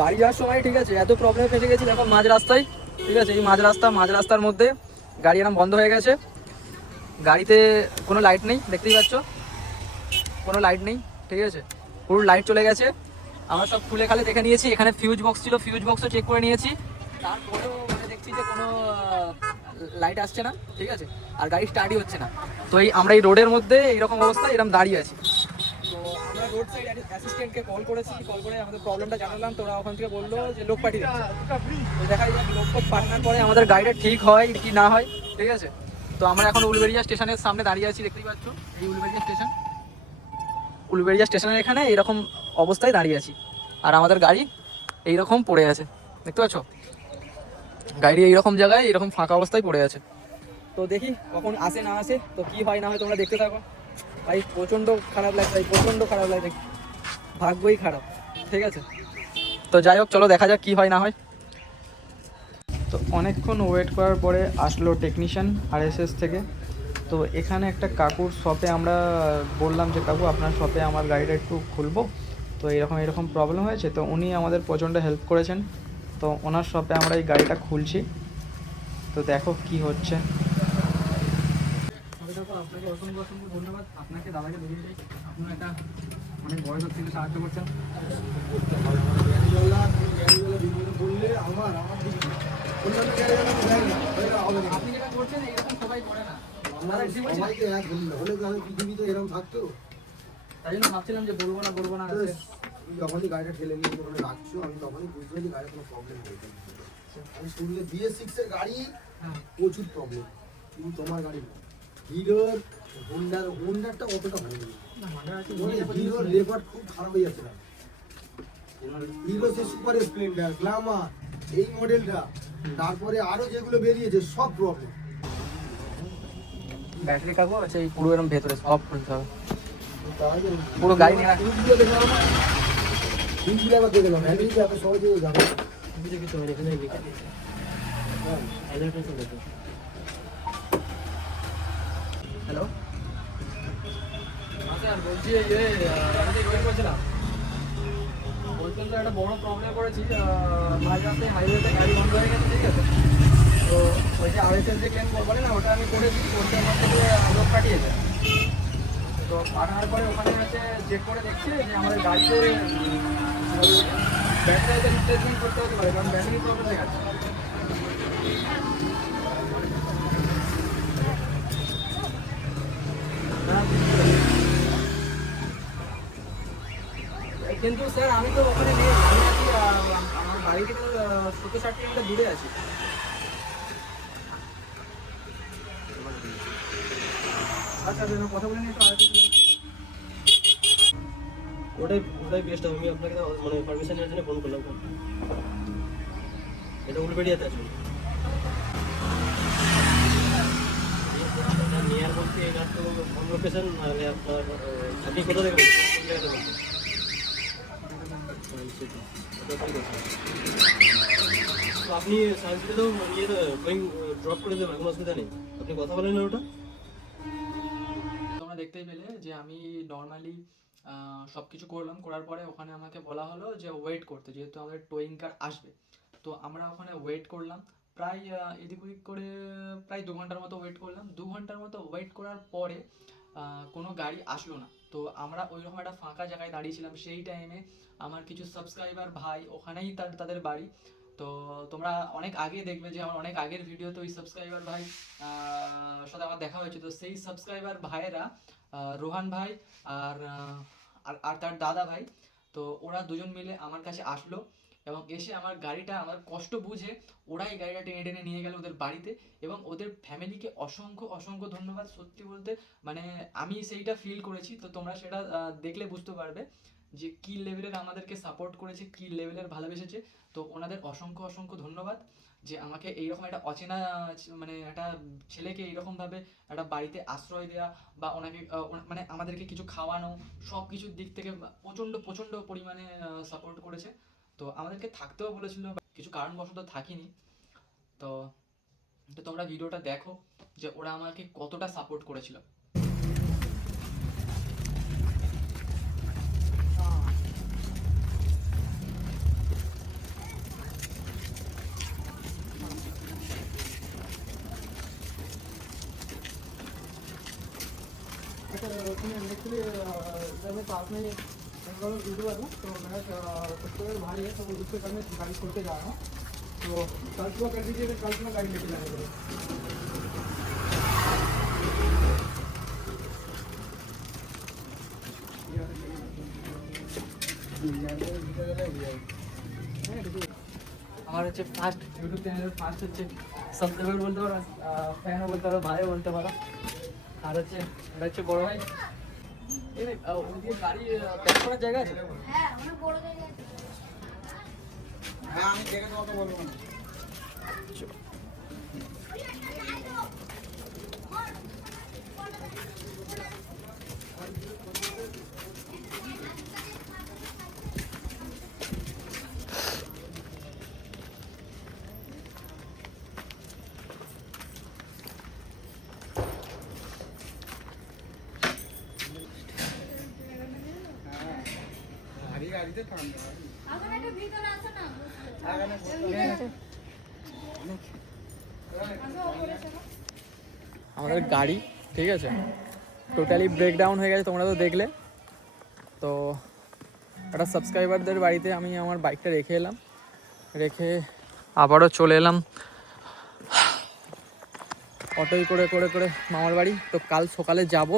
বাড়ি যাওয়ার সময়, ঠিক আছে, এত প্রবলেমে ফেসে গেছি দেখো মাঝ রাস্তায়, ঠিক আছে, এই মাঝ রাস্তা, মাঝ রাস্তার মধ্যে গাড়ি এরম বন্ধ হয়ে গেছে। গাড়িতে কোনো লাইট নেই, দেখতেই পাচ্ছ? কোনো লাইট নেই, ঠিক আছে? পুরো লাইট চলে গেছে। আমরা সব খুলে খালে দেখে নিয়েছি, এখানে ফিউজ বক্স ছিল ফিউজ বক্সও চেক করে নিয়েছি। তারপরেও মানে দেখছি যে কোনো লাইট আসছে না, ঠিক আছে? আর গাড়ি স্টার্টই হচ্ছে না। তো এই, আমরা এই রোডের মধ্যে এইরকম অবস্থা এরকম দাঁড়িয়ে আছি। রোড সাইড অ্যাসিস্ট্যান্টকে কল করেছি কল করে আমাদের প্রবলেমটা জানালাম। তো ওরা ওখান থেকে বলল যে লোক পাঠিয়ে দেখা যাক লোক পাঠানোর পরে আমাদের গাড়িটা ঠিক হয় কি না হয়, ঠিক আছে? তো আমরা এখন উলবেরিয়া স্টেশনের সামনে দাঁড়িয়ে আছি, দেখতেই পাচ্ছ। এই উলবেরিয়া স্টেশন। উলবেরিয়া স্টেশনের এখানে এরকম অবস্থায় দাঁড়িয়ে আছি। আর আমাদের গাড়ি এইরকম পড়ে আছে, দেখতে পাচ্ছ? গাড়ি এইরকম জায়গায় এরকম ফাঁকা অবস্থায় পড়ে আছে। তো দেখি কখন আসে না আসে, তো কি হয় না হয় তোমরা দেখতে থাকো। ভাই, প্রচণ্ড খারাপ লাগছে ভাই, প্রচণ্ড খারাপ লাগছে ভাগ্যই খারাপ, ঠিক আছে? তো যাই হোক, চলো দেখা যাক কি হয় না হয়। তো অনেকক্ষণ ওয়েট করার পরে আসলো টেকনিশিয়ান আরএসএস থেকে। তো এখানে একটা কাকুর শপে আমরা বললাম যে, কাকু, আপনার শপে আমার গাড়িটা একটু খুলবো। তো এরকম এরকম প্রবলেম হয়েছে। তো উনি আমাদের প্রচণ্ড হেল্প করেছেন। তো ওনার শপে আমরা এই গাড়িটা খুলছি। তো দেখো কি হচ্ছে আপনাকে অসংখ্য অসংখ্য ধন্যবাদ আপনাকে দাদাকে আপনার একটা অনেক লোক থেকে সাহায্য করছেন। আপনি যেটা করছেন এরকম সবাই করে না। দাদা বুঝতে পারছেন? সবাইকে এক হলে হলে তো আমি পৃথিবীতে এরকম থাকতো। তাই জন্য ভাবছিলাম যে বলব না বলব না যখনই গাড়িটা ঠেলে নিয়ে ওখানে রাখছো আমি তখনই বুঝতে পারছি গাড়ির কোনো প্রবলেম আমি শুনলে বিএস সিক্স এর গাড়ি হ্যাঁ। প্রচুর প্রবলেম কিন্তু তোমার গাড়ি হিরোর হোন্ডার হোন্ডারটা অতটা ভালো মানে মানে হিরোর রেকর্ড খুব খারাপ হয়ে যাচ্ছে না। হিরো সে সুপার স্প্লেন্ডার গ্লামার এই মডেলটা তারপরে আরও যেগুলো বেরিয়েছে সব প্রবলেম ব্যাটারি কাকু আছে এই পুরো এরকম ভেতরে সব খুলতে হবে। পুরো গাড়ি নিয়ে রাখ- টুইটগুলো একবার দেখলাম হ্যান্ডেলটা এত সহজে যাবে। না। হ্যাঁ। হ্যালো বলছি আমি যে ওয়েট বলছিলাম তো একটা বড় প্রবলেম করেছি মাঝ হাইওয়েতে গাড়ি বন্ধ হয়ে গেছে, ঠিক আছে? তো ওই যে আরএসএস যে ক্লেম বলে না, ওটা আমি করেছি করতে আমার থেকে লোক পাঠিয়েছে। তো পাঠানোর পরে ওখানে আছে চেক করে দেখছে যে আমাদের গাড়িতে ব্যাটারি রিপ্লেসমেন্ট করতে হতে পারে, কারণ ব্যাটারি প্রবলেম দেখাচ্ছে কিন্তু স্যার, আমি তো ওখানে নেই। আমি আছি আমার বাড়ি থেকে সত্তর ষাট কিলোমিটার দূরে আছি। আচ্ছা কথা বলে নিয়ে তো ওটাই ওটাই বেস্ট হবে আমি আপনাকে মানে পারমিশন নেওয়ার জন্য ফোন করলাম। এটা উলবেড়িয়াতে আছে। নিয়ার বলতে এটা তো হোম লোকেশন মানে আপনার আপনি কোথা থেকে বলছেন? কোন জায়গাতে বলছেন সায়েন্স তো আপনি সায়েন্স তো ইয়ে ড্রপ করে দেবেন, কোনো নেই। আপনি কথা বলেন না ওটা। তোমরা দেখতেই পেলে যে আমি নর্মালি সব কিছু করলাম, করার পরে ওখানে আমাকে বলা হলো যে ওয়েট করতে, যেহেতু আমাদের টোয়িং কার আসবে। তো আমরা ওখানে ওয়েট করলাম। প্রায় এদিক ওদিক করে প্রায় দু ঘণ্টার মতো ওয়েট করলাম। দু ঘণ্টার মতো ওয়েট করার পরে কোনো গাড়ি আসলো না। তো আমরা ওই রকম একটা ফাঁকা জায়গায় দাঁড়িয়েছিলাম, সেই টাইমে আমার কিছু সাবস্ক্রাইবার ভাই ওখানেই তার, তাদের বাড়ি। তো তোমরা অনেক আগে দেখবে যে আমার অনেক আগের ভিডিও তো ওই সাবস্ক্রাইবার ভাই সাথে আমার দেখা হয়েছে। তো সেই সাবস্ক্রাইবার ভাইয়েরা রোহান ভাই আর- আর তার দাদা ভাই, তো ওরা দুজন মিলে আমার কাছে আসলো। এবং এসে আমার গাড়িটা, আমার কষ্ট বুঝে ওরাই গাড়িটা টেনে টেনে নিয়ে গেল ওদের বাড়িতে এবং ওদের ফ্যামিলিকে অসংখ্য অসংখ্য ধন্যবাদ সত্যি বলতে। মানে আমি সেইটা ফিল করেছি, তো তোমরা সেটা দেখলে বুঝতে পারবে যে কি লেভেলের আমাদেরকে সাপোর্ট করেছে, কি লেভেলের ভালোবেসেছে। তো ওনাদের অসংখ্য অসংখ্য ধন্যবাদ যে আমাকে এইরকম একটা অচেনা মানে একটা ছেলেকে এইরকমভাবে একটা বাড়িতে আশ্রয় দেওয়া বা ওনাকে মানে আমাদেরকে কিছু খাওয়ানো সব কিছুর দিক থেকে প্রচণ্ড প্রচণ্ড পরিমাণে সাপোর্ট করেছে। তো আমাদেরকে থাকতেও বলেছিল, কিছু কারণবশত থাকিনি। তো তো তোমরা ভিডিওটা দেখো যে ওরা আমাকে কতটা সাপোর্ট করেছিল। আমি পাশ एक्चुअली जब मैं पास में वीडियो है ना तो मेरा सब्सक्राइबर भाई है तो उसके घर में गाड़ी छोड़ के जा रहा हूँ तो कल सुबह कर दीजिए फिर कल सुबह गाड़ी लेके जाने के लिए আমার হচ্ছে ফার্স্ট ইউটিউব চ্যানেলের ফার্স্ট হচ্ছে সাবস্ক্রাইবার বলতে পারো ফ্যানও বলতে পারো ভাইও বলতে পারো আর হচ্ছে এটা হচ্ছে বড় ভাই জায়গা আছে হ্যাঁ অনেক বড় জায়গা আছে। হ্যাঁ আমি দেখে তোমাকে বলব না। এখন একটু আমাদের গাড়ি ঠিক আছে? টোটালি ব্রেকডাউন হয়ে গেছে তোমরা তো দেখলে। তো একটা সাবস্ক্রাইবারদের বাড়িতে আমি আমার বাইকটা রেখে এলাম। রেখে আবারও চলে এলাম। অটোই করে করে করে মামার বাড়ি। তো কাল সকালে যাব।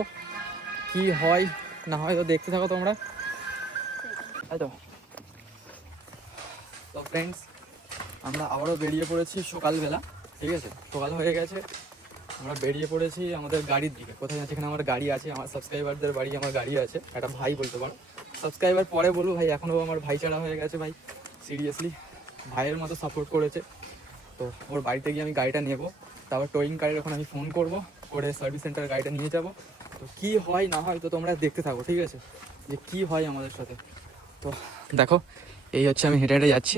কি হয় না হয় তো দেখতে থাকো তোমরা। তাই তো? ফ্রেন্ডস আমরা আবারও বেরিয়ে পড়েছি সকালবেলা, ঠিক আছে? সকাল হয়ে গেছে, আমরা বেরিয়ে পড়েছি আমাদের গাড়ির দিকে। কোথায় এখানে আমার গাড়ি আছে, আমার সাবস্ক্রাইবারদের বাড়ি আমার গাড়ি আছে, একটা ভাই বলতে পারো। সাবস্ক্রাইবার পরে বলব ভাই এখনও আমার ভাই ছাড়া হয়ে গেছে ভাই সিরিয়াসলি ভাইয়ের মতো সাপোর্ট করেছে। তো ওর বাড়িতে গিয়ে আমি গাড়িটা নেব, তারপর টোয়িং গাড়ির ওখানে আমি ফোন করব, করে সার্ভিস সেন্টার গাড়িটা নিয়ে যাব। তো কী হয় না হয় তো তোমরা দেখতে থাকো, ঠিক আছে? যে কী হয় আমাদের সাথে? তো দেখো, এই হচ্ছে আমি হেঁটে হেঁটে যাচ্ছি।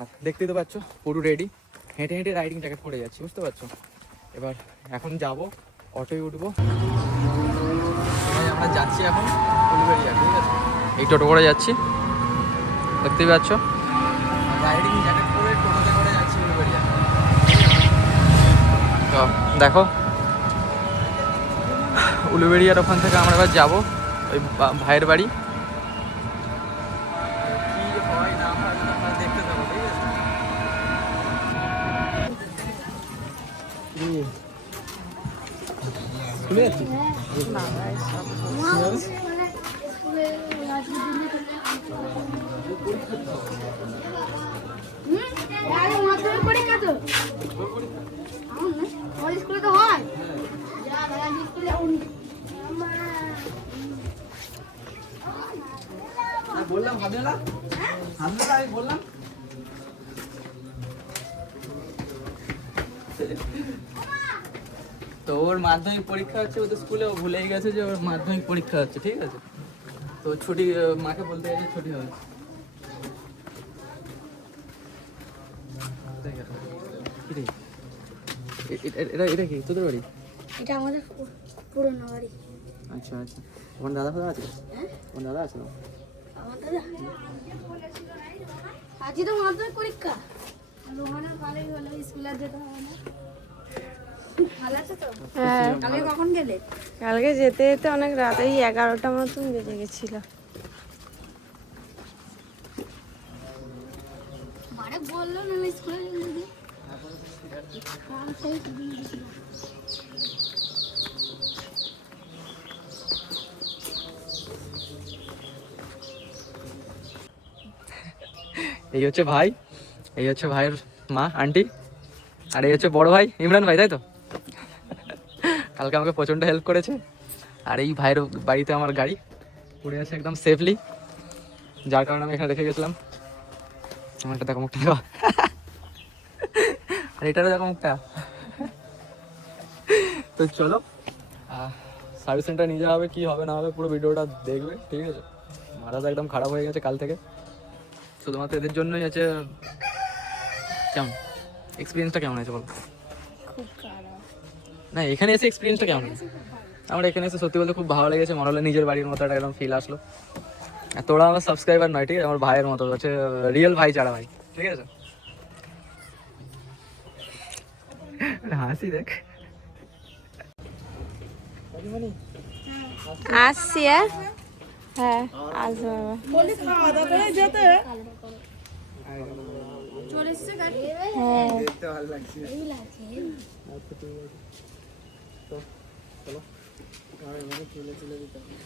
আর দেখতেই তো পাচ্ছ, পুরো রেডি হেঁটে হেঁটে রাইডিং জ্যাকেট পরে যাচ্ছি, বুঝতে পারছ? এবার এখন যাব, অটোয় উঠবো। আমরা যাচ্ছি এখন ঠিক আছে? এই টোটো করে যাচ্ছি, দেখতেই পাচ্ছ? রাইডিং জ্যাকেট পরে টোটোতে করে যাচ্ছি তো দেখো, উলুবেড়িয়ার ওখান থেকে আমরা এবার যাব, ওই ভাইয়ের বাড়ি। স্কুলে আমি বললাম হামলা হামলা আমি বললাম। তো ওর মাধ্যমিক পরীক্ষা হচ্ছে ওদের স্কুলে ও ভুলেই গেছে যে ওর মাধ্যমিক পরীক্ষা হচ্ছে ঠিক আছে? তো ছুটি মাকে বলতে গেছে ছুটি এ- এটা এটা কি? তোদের বাড়ি? এটা আমাদের পুরনো বাড়ি। আচ্ছা আচ্ছা। ওখানে দাদা ফাদা আছে? হ্যাঁ? ওখানে দাদা আছে না? আমার দাদা? আজকে তো মাধ্যমিক পরীক্ষা। ভালোই হলো স্কুলে যেতে হবে না। হ্যাঁ। কালকে কখন গেলে? কালকে যেতে যেতে অনেক রাত এই এগারোটা মতন বেজে গেছিল। বলল না স্কুলে। এই হচ্ছে ভাই এই হচ্ছে ভাইয়ের মা আন্টি আর এই হচ্ছে বড় ভাই ইমরান ভাই তাই তো? কালকে আমাকে প্রচণ্ড হেল্প করেছে। আর এই ভাইয়ের বাড়িতে আমার গাড়ি পড়ে আছে একদম সেফলি যার কারণে আমি এখানে রেখে গেছিলাম। আমারটা দেখো মুখটা আর এটারও দেখো মুখটা তো চলো সার্ভিস সেন্টার নিয়ে যাওয়া হবে, কী হবে না হবে পুরো ভিডিওটা দেখবে, ঠিক আছে? মাথাটা একদম খারাপ হয়ে গেছে কাল থেকে। শুধুমাত্র এদের জন্যই আছে কেমন? এক্সপিরিয়েন্সটা কেমন আছে বলো? না এখানে এসে এক্সপিরিয়েন্সটা কেমন? আছে আমার এখানে এসে সত্যি বলতে খুব ভালো লেগেছে মনে হলো নিজের বাড়ির মতো একটা একদম ফিল আসলো। আর তোরা আমার সাবস্ক্রাইবার নয় ঠিক আছে? আমার ভাইয়ের মতো হচ্ছে রিয়েল ভাই ছাড়া ভাই ঠিক আছে? হাসি দেখ। আসছি হ্যাঁ? হ্যাঁ আসব চলে এসছে গাড়ি হ্যাঁ। দেখতে ভালো লাগছে এই লাগছে আচ্ছা ঠিক আছে তো চলো। আর এবারে তুলে তুলে দিতে হবে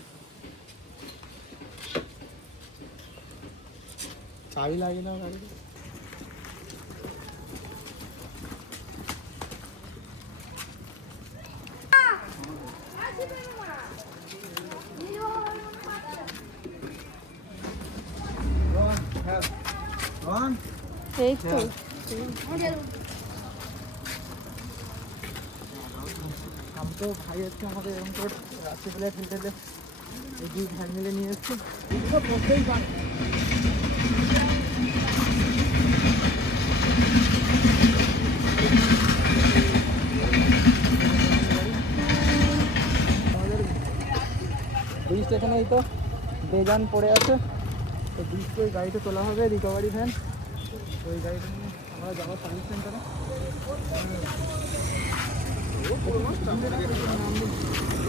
চাবি লাগে না গাড়িতে এই তো। আমি তো ভাই হচ্ছে আমাদের এরকম করে রাত্রিবেলায় ফেলতে এই দুই ভাই মিলে নিয়ে এসছি ব্রিজ এই তো। বেজান পড়ে আছে। তো ব্রিজ ওই গাড়িতে তোলা হবে রিকভারি ভ্যান ওই গাড়িটা নিয়ে আমরা যাব সার্ভিস সেন্টারে Yok, olmaz. Tamam.